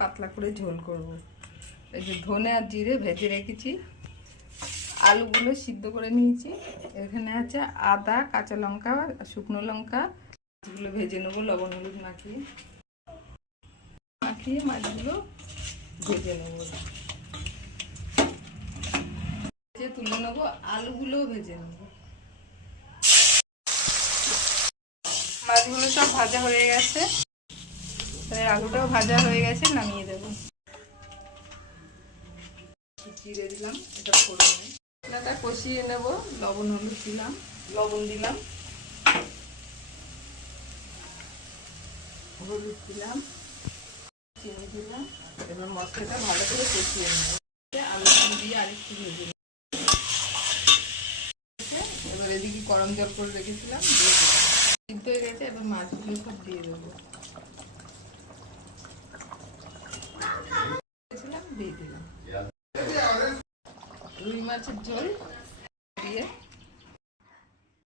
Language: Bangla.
পাতলা করে ঝোল করব। এই যে ধনে আর জিরে ভেজে রেখেছি, আলুগুলো সিদ্ধ করে নিয়েছি, এখানে আছে আদা, কাঁচা লঙ্কা, শুকনো লঙ্কা, মাছগুলো ভেজে নেবো লবণ হলুদ মাখিয়ে মাছগুলো ভেজে নেবো, ভেজে তুলে নেবো, আলুগুলো ভেজে নেবো। মাছগুলো সব ভাজা হয়ে গেছে, আলুটাও ভাজা হয়ে গেছে, নামিয়ে দেবো। জিরে দিলাম, এটা ফোড়নে মশলাটা কষিয়ে নেব, লবণ হলুদ দিলাম, লবণ দিলাম, হলুদ দিলাম, চিনি দিলাম। এবার মশলাটা ভালো করে কষিয়ে নেব, আলুগুলো দিয়ে আরেকটু ভেজে নেব। এবার এদিকে গরম জল করে রেখেছিলাম, দিয়ে দিলাম, সিদ্ধ হয়ে গেছে। এবার মাছগুলো সব দিয়ে দেবো, দিয়ে দিলাম। রুই মাছের ঝোল দিয়ে